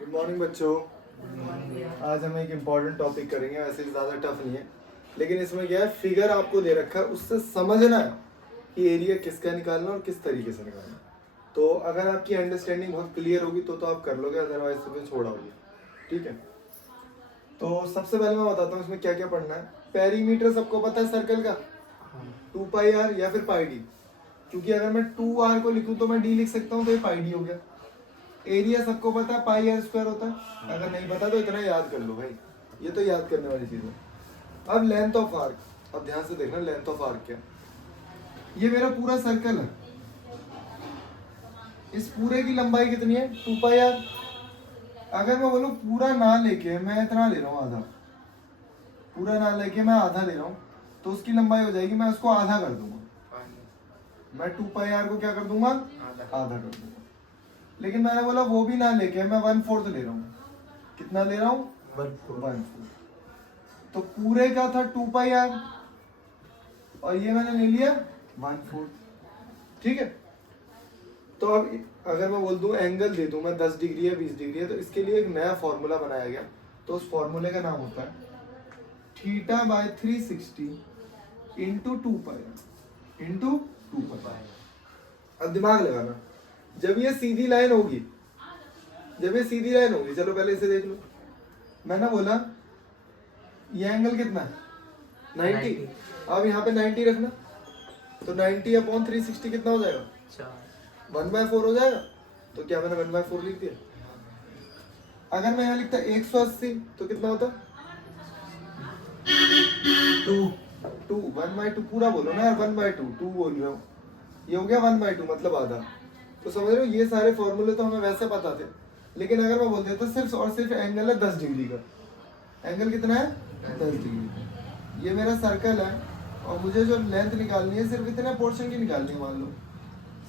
Good morning बच्चों। आज हम एक इम्पॉर्टेंट टॉपिक करेंगे, वैसे ज़्यादा टफ नहीं है, लेकिन इसमें क्या है, फिगर आपको दे रखा है, उससे समझना है कि एरिया किसका निकालना और किस तरीके से निकालना। तो अगर आपकी अंडरस्टैंडिंग बहुत क्लियर होगी तो आप कर लोगे, अदरवाइज तो फिर छोड़ोगे। ठीक है, तो सबसे पहले मैं बताता हूँ इसमें क्या क्या पढ़ना है। पेरीमीटर सबको पता है सर्कल का, 2πr या फिर पाई डी। क्योंकि अगर मैं 2r को लिखूँ तो मैं d लिख सकता हूँ, तो ये पाई डी हो गया। एरिया सबको पता है, पाई आर स्क्वायर होता है। अगर नहीं पता तो इतना याद कर लो भाई, ये तो याद करने वाली चीज है। अब लेंथ ऑफ आर्क, अब ध्यान से देखना लेंथ ऑफ आर्क क्या। ये मेरा पूरा सर्कल है, इस पूरे की लंबाई कितनी है, 2πr। अगर मैं बोलूं पूरा ना लेके मैं इतना ले रहा हूँ, आधा, पूरा ना लेके मैं आधा ले रहा हूँ, तो उसकी लंबाई हो जाएगी, मैं उसको आधा कर दूंगा। मैं 2πr को क्या कर दूंगा, आधा कर दूंगा। लेकिन मैंने बोला वो भी ना लेके मैं 1/4 ले रहा हूँ। कितना ले रहा हूँ, 1/4। तो पूरे का था 2πr और ये मैंने ले लिया 1/4। ठीक है, तो अब अगर मैं बोल दूं एंगल दे दूं मैं 10 डिग्री है 20 डिग्री है, तो इसके लिए एक नया फॉर्मूला बनाया गया। तो उस फॉर्मूले का नाम होता है θ/360 इंटू 2πr। अब दिमाग लगाना, जब ये सीधी लाइन होगी, चलो पहले इसे देख लो। मैंने बोला ये एंगल कितना है, 90। अब यहाँ पे 90 रखना, तो 90/360 कितना हो जाएगा, 1/4 हो जाएगा। तो क्या मैंने 1/4 लिख दिया। अगर मैं यहाँ लिखता 180 तो कितना होता, 2 1/2 पूरा बोलो ना यार, 1/2 2 बोल रहा हूँ, ये हो गया 1/2 मतलब आधा। तो समझ रहे हो, ये सारे फॉर्मूले तो हमें वैसे पता थे, लेकिन अगर मैं बोल देता सिर्फ और सिर्फ एंगल है 10 डिग्री का, एंगल कितना है 10 डिग्री, ये मेरा सर्कल है और मुझे जो लेंथ निकालनी है सिर्फ इतने पोर्शन की निकालनी है, मान लो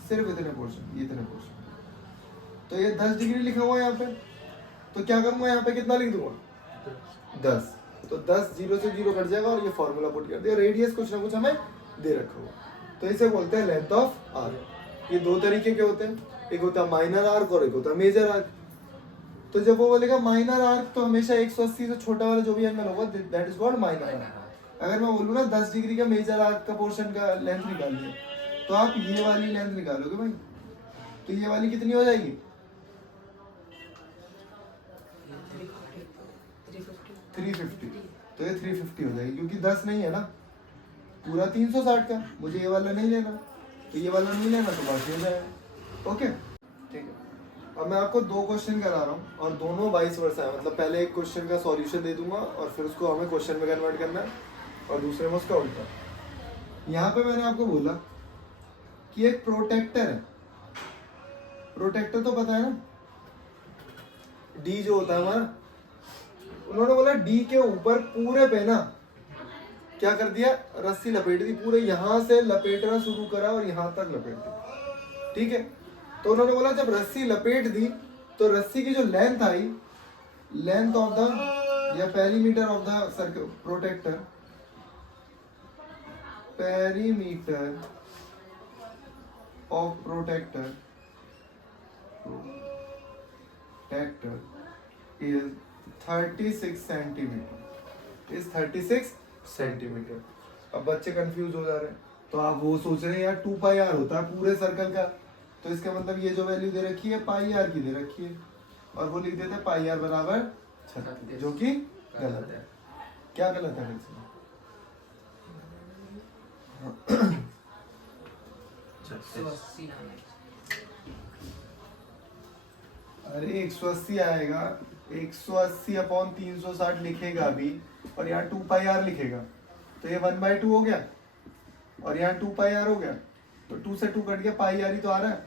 सिर्फ इतने पोर्शन, ये इतने पोर्शन। तो ये 10 डिग्री लिखा हुआ है यहाँ पे, तो क्या करूँगा, यहाँ पे कितना लिख दूंगा 10। तो 10 0 से 0 कट जाएगा और ये फॉर्मूला पुट कर दिया। रेडियस कुछ ना कुछ हमें दे रखा हुआ, तो इसे बोलते हैं लेंथ ऑफ आर्क। ये दो तरीके के होते हैं, एक होता है माइनर आर्क और एक होता है मेजर आर्क। तो जब वो बोलेगा माइनर आर्क, तो हमेशा 180 से छोटा वाला जो भी एंगल होगा that is called minor arc. अगर मैं बोलूँ ना 10 डिग्री का मेजर आर्क का पोर्शन का लेंथ निकालिए, तो आप ये वाली लेंथ निकालोगे भाई, तो ये वाली कितनी हो जाएगी, 350। तो ये 350 हो जाएगी, क्योंकि 10 नहीं है ना, पूरा 360 का, मुझे ये वाला नहीं लेना, तो ये वाला नहीं लेना तो बाकी हो जाएगा। ओके ठीक है। अब मैं आपको दो क्वेश्चन करा रहा हूँ और दोनों वाइस वर्सा है, मतलब पहले एक क्वेश्चन का सॉल्यूशन दे दूंगा और फिर उसको हमें क्वेश्चन में कन्वर्ट करना है, और दूसरे में उसका उल्टा। यहाँ पे मैंने आपको बोला कि एक प्रोटेक्टर है, प्रोटेक्टर तो पता है ना, डी जो होता है हमारा, उन्होंने बोला डी के ऊपर पूरे पे ना क्या कर दिया, रस्सी लपेट दी, पूरे यहाँ से लपेटना शुरू करा और यहाँ तक लपेट दी। ठीक है, तो उन्होंने बोला जब रस्सी लपेट दी तो रस्सी की जो लेंथ आई, लेंथ ऑफ द या perimeter of the circle protractor, perimeter of protractor is 36 centimetre, is 36 centimetre. अब बच्चे कंफ्यूज हो जा रहे हैं, तो आप वो सोच रहे हैं यार 2πr होता है पूरे सर्कल का, तो इसका मतलब ये जो वैल्यू दे रखी है πr की दे रखी है, और वो लिख देते हैं πr बराबर 36, जो कि गलत है। क्या गलत है अरे 180 आएगा, 180/360 लिखेगा भी, और यहाँ 2πr लिखेगा, तो ये 1/2 हो गया और यहाँ 2πr हो गया, तो 2 से 2 कट गया, πr ही तो आ रहा है।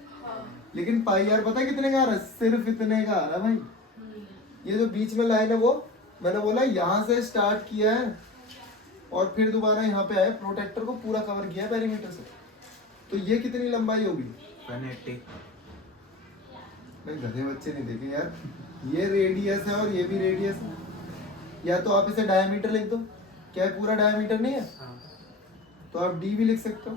लेकिन πr पता है कितने का आ रहा है, सिर्फ इतने का आ रहा है भाई। ये जो बीच में लाइन है वो मैंने बोला यहाँ से स्टार्ट किया है और फिर दोबारा यहाँ पे आया, प्रोटेक्टर को पूरा कवर किया पेरीमीटर से, तो ये कितनी लंबाई होगी, 180। मैं गधे बच्चे नहीं देखे यार, ये रेडियस है और ये भी रेडियस है, या तो आप इसे डायमीटर लिख दो, क्या है पूरा डायमीटर नहीं है, तो आप डी भी लिख सकते हो।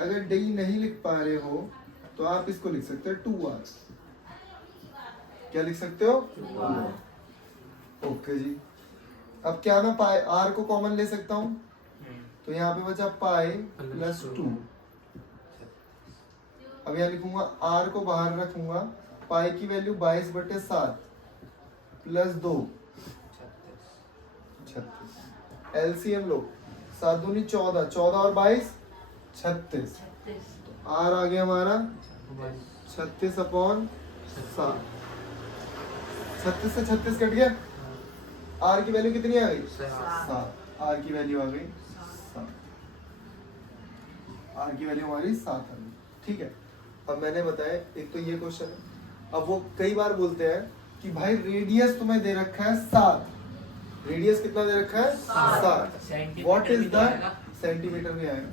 अगर डी नहीं लिख पा रहे हो तो आप इसको लिख सकते हो 2r। क्या लिख सकते हो? ओके जी। अब क्या मैं पाई आर को कॉमन ले सकता हूँ, तो यहाँ पे बचा पाई प्लस 2। अब यहाँ लिखूंगा आर को बाहर रखूंगा, पाई की वैल्यू 22/7 प्लस 2 36। एलसीएम लो, 7 दूनी 14, 14 और 22 36। आर आ गया हमारा 36/7। 36 से 36 कट गया। आर की वैल्यू कितनी आ गई? 7। आर की वैल्यू आ गई 7। आर की वैल्यू हमारी 7 आ गई। ठीक है। अब मैंने बताया एक तो ये क्वेश्चन है। अब वो कई बार बोलते हैं कि भाई रेडियस तुम्हें दे रखा है 7, रेडियस कितना दे रखा है? 7। व्हाट इज द सेंटीमीटर में आएगा।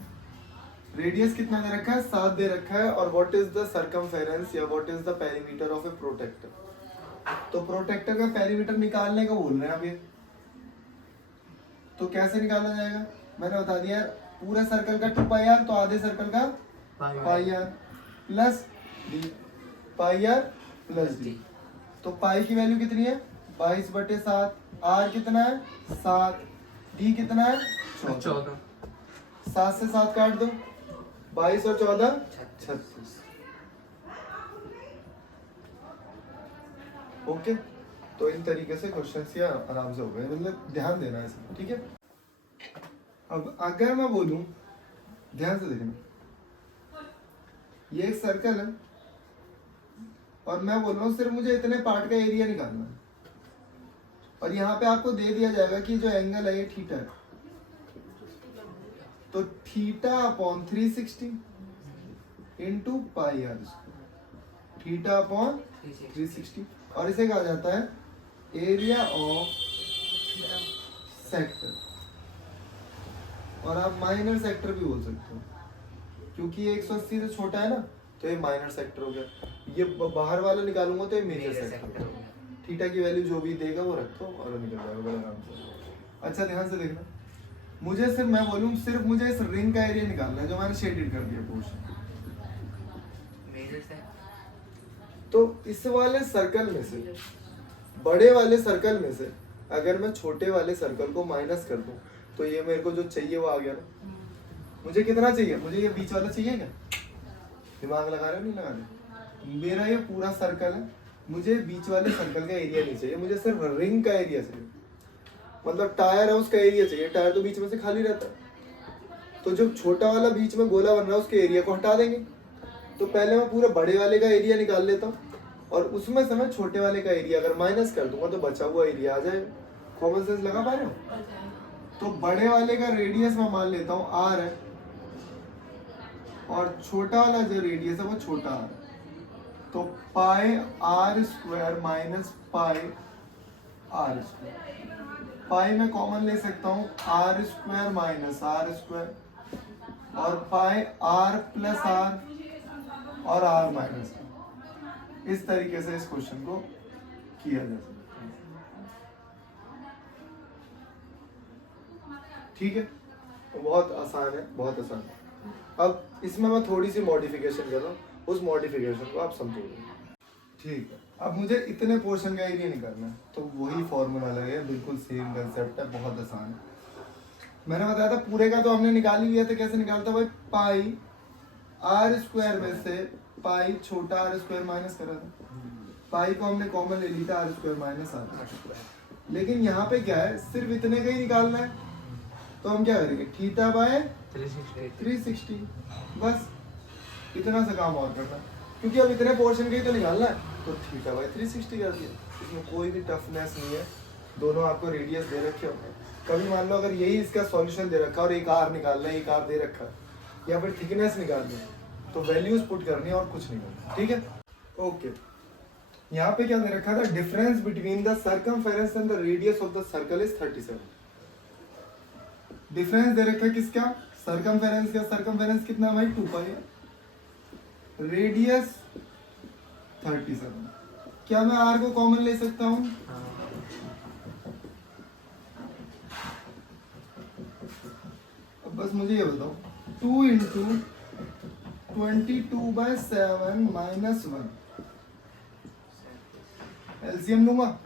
रेडियस कितना दे रखा है? 7 दे रखा है। और व्हाट इज द सर्कमफेरेंस या what is the perimeter of a protractor. तो प्रोटेक्टर का पेरीमीटर निकालने को बोल रहे हैं अभी। तो कैसे निकाला जाएगा? मैंने बता दिया, पूरे सर्कल का 2πr, तो आधे सर्कल का πr plus d, πr plus d। तो पाई की वैल्यू कितनी है? 22/7। आर कितना है? 7। डी कितना है? 14। 7 से 7 काट दो, 22 और 14 36। ओके। तो इन तरीके से क्वेश्चंस या आराम से हो गए, मतलब ध्यान देना है इसमें। ठीक है। अब अगर मैं बोलूं, ध्यान से देखना, ये एक सर्कल है और मैं बोल रहा हूँ सिर्फ मुझे इतने पार्ट का एरिया निकालना है, और यहाँ पे आपको दे दिया जाएगा कि जो एंगल है ये थीटा है, तो theta upon 360 into pi are square, theta upon 360, और इसे कहा जाता है एरिया ऑफ सेक्टर, और आप माइनर सेक्टर भी बोल सकते हो, क्योंकि ये 180 से छोटा है ना, तो ये माइनर सेक्टर हो गया। ये बाहर वाला निकालूंगा तो ये मेजर सेक्टर हो गया। थीटा की वैल्यू जो भी देगा वो रखो और निकल जाएगा बड़ा आराम से। अच्छा ध्यान से देखना, मुझे सिर्फ, मैं बोलूँ सिर्फ मुझे इस रिंग का एरिया निकालना है जो मैंने शेडेड कर दिया पोर्शन। तो इस वाले सर्कल में से, बड़े वाले सर्कल में से अगर मैं छोटे वाले सर्कल को माइनस कर दूं, तो ये मेरे को जो चाहिए वो आ गया ना। मुझे कितना चाहिए? मुझे ये बीच वाला चाहिए क्या? दिमाग लगा रहे हो नहीं लगा रहे? मेरा ये पूरा सर्कल है, मुझे बीच वाले सर्कल का एरिया नहीं चाहिए, मुझे सिर्फ रिंग का एरिया चाहिए। मतलब टायर है उसका एरिया चाहिए, टायर तो बीच में से खाली रहता है, तो जो छोटा वाला बीच में गोला बन रहा है उसके एरिया को हटा देंगे। तो पहले मैं पूरे बड़े वाले का एरिया निकाल लेता हूँ, और उसमें से मैं छोटे वाले का एरिया अगर माइनस कर दूंगा तो बचा हुआ एरिया आ जाएगा। कॉमन सेंस लगा पा रहे हो? तो बड़े वाले का रेडियस मैं मान लेता हूँ r है, और छोटा वाला जो रेडियस है वो छोटा r है, तो pi r square minus pi r square. Pi में कॉमन ले सकता हूँ, r square minus r square, और पाई r प्लस r और r माइनस r। इस तरीके से इस क्वेश्चन को किया जा सकता है। ठीक है, तो बहुत आसान है, बहुत आसान है। अब इसमें मैं थोड़ी सी मॉडिफिकेशन कर रहा हूँ, उस मॉडिफिकेशन को आप समझोगे। ठीक है, अब मुझे इतने पोर्शन का एरिया निकालना है, तो वही फॉर्मूला लगेगा, बिल्कुल सेम कंसेप्ट है, बहुत आसान है। मैंने बताया था पूरे का तो हमने निकाल ही लिया था। कैसे निकालता भाई? पाई आर स्क्वायर में से पाई छोटा आर स्क्वायर माइनस करा था, पाई को हमने कॉमन ले ली था, r square minus r square. लेकिन यहाँ पे क्या है, सिर्फ इतने का ही निकालना है, तो हम क्या करेंगे? थीटा बाय 360, बस इतना सा काम और करना है, क्योंकि अब इतने पोर्शन का ही तो निकालना है, तो थीटा बाय 360 कर दिया। इसमें कोई भी टफनेस नहीं है, दोनों आपको रेडियस दे रखे होंगे। कभी मान लो अगर यही इसका सॉल्यूशन दे रखा और एक आर निकालना है, एक आर दे रखा है, या फिर थिकनेस निकालनी है, तो वैल्यूज पुट करनी है और कुछ नहीं करना। ठीक है, ओके। यहाँ पे क्या दे रखा था? Difference between the circumference and the radius of the circle is 37। Difference दे रखा है किसका? सर्कमफेरेंस का। सर्कमफेरेंस कितना भाई? 2 पाई है। रेडियस 37। क्या मैं आर को कॉमन ले सकता हूँ? अब बस मुझे ये बताओ, 2 इंटू 22/7 माइनस 1, एलसीएम लूंगा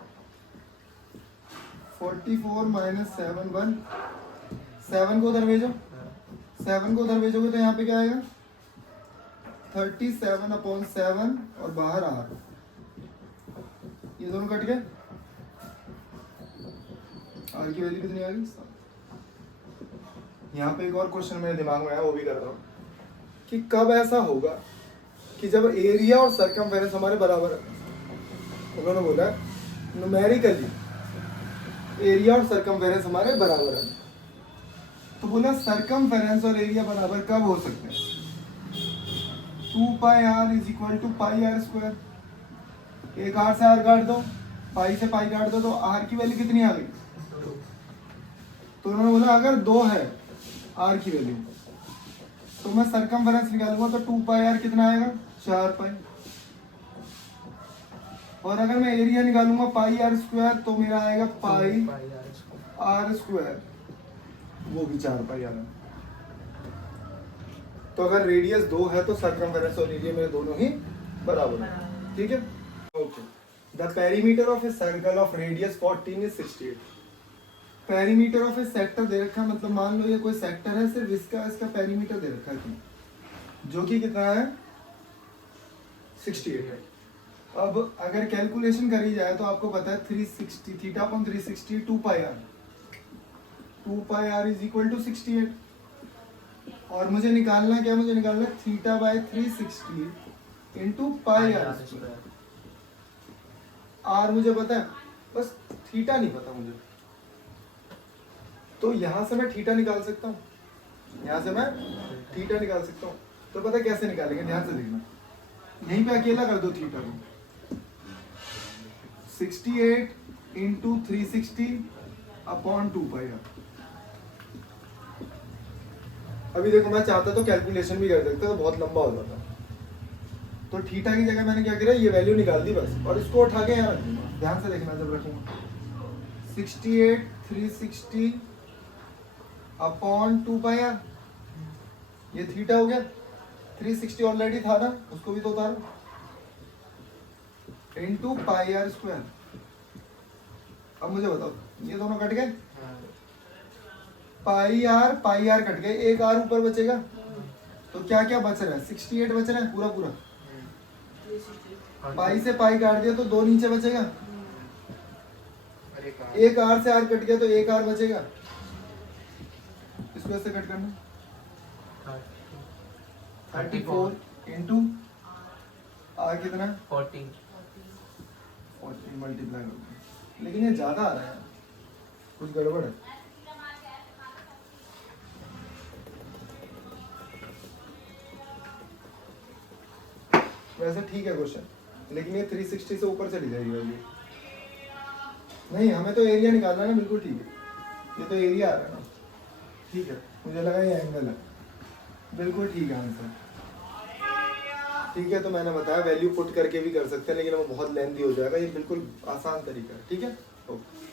44 माइनस 7 1, 7 को उधर भेजो, 7 को उधर भेजोगे तो यहाँ पे क्या आएगा 37/7 और बाहर आर, ये दोनों कट गए, आर की वैल्यू कितनी आ गई। यहाँ पे एक और क्वेश्चन मेरे दिमाग में आया, वो भी कर रहा हूँ कि कब ऐसा होगा कि जब एरिया और सरकमफेरेंस हमारे बराबर है। उन्होंने बोला न्यूमेरिकली एरिया और सरकमफेरेंस हमारे बराबर है, तो बोला सरकमफेरेंस और एरिया बराबर कब हो सकते हैं। 2 pi R is equal to pi are square, एक आर से आर काट दो, पाई से पाई काट दो, तो आर की वैल्यू कितनी आ गई। तो उन्होंने बोला अगर 2 है आर की वैल्यू, तो मैं सरकमफेरेंस निकालूंगा तो 2 पाई आर कितना आएगा 4 पाई, और अगर मैं एरिया निकालूंगा पाई आर स्क्वायर तो मेरा आएगा पाई आर स्क्वायर, वो भी 4 पाई आर। तो अगर रेडियस 2 है तो सरकमफेरेंस और एरिया मेरे दोनों ही बराबर है, ठीक है। Okay, the perimeter of a circle of radius 14 is 68। Perimeter of a sector दे रखा है, मतलब मान लो ये कोई सेक्टर है, सिर्फ इसका पेरीमीटर दे रखा है जो कि कितना है 68 है। अब अगर कैलकुलेशन करी जाए तो आपको पता है 360 theta upon 360 2 pi R, 2 pi R is equal to 68, और मुझे निकालना क्या, मुझे निकालना theta by 360 into pi are square. R मुझे पता है, बस थीटा नहीं पता मुझे, तो यहां से मैं थीटा निकाल सकता हूँ, यहां से मैं थीटा निकाल सकता हूँ। तो पता कैसे निकालेंगे, ध्यान से देखना, यहीं पे अकेला कर दो थीटा को, 68 इंटू 360 अपॉन 2 पाई आर। अभी देखो मैं चाहता तो कैलकुलेशन भी कर सकता, तो बहुत लंबा हो जाता, तो थीटा की जगह मैंने क्या किया, ये वैल्यू निकाल दी बस, और इसको उठा के यहाँ रख दूंगा। ध्यान से देखना जब रखूंगा, 68 360 अपॉन 2 पाई आर, ये थीटा हो गया, 360 ऑलरेडी था ना, उसको भी तो उतारो, इंटू पाई आर स्क्वायर। अब मुझे बताओ ये दोनों कट गए, पाई आर कट गए, एक आर ऊपर बचेगा, तो क्या क्या बच रहा है 68 बच रहा है पूरा पूरा, पाई से पाई काट दिया तो 2 नीचे बचेगा, एक आर से आर कट गया तो एक आर बचेगा, इसको ऐसे कट करना 34 इंटू आर कितना 40 मल्टीप्लाई करो, लेकिन ये ज्यादा आ रहा है, कुछ गड़बड़ है। वैसे ठीक है क्वेश्चन, लेकिन ये 360 से ऊपर चली जाएगी वैल्यू। नहीं, हमें तो एरिया निकालना है ना, बिल्कुल ठीक है, ये तो एरिया आ रहा है ना, ठीक है, मुझे लगा ये एंगल है, बिल्कुल ठीक है आंसर, ठीक है। तो मैंने बताया वैल्यू पुट करके भी कर सकते हैं, लेकिन वो बहुत लेंथी हो जाएगा, ये बिल्कुल आसान तरीका है, ठीक है। ओके।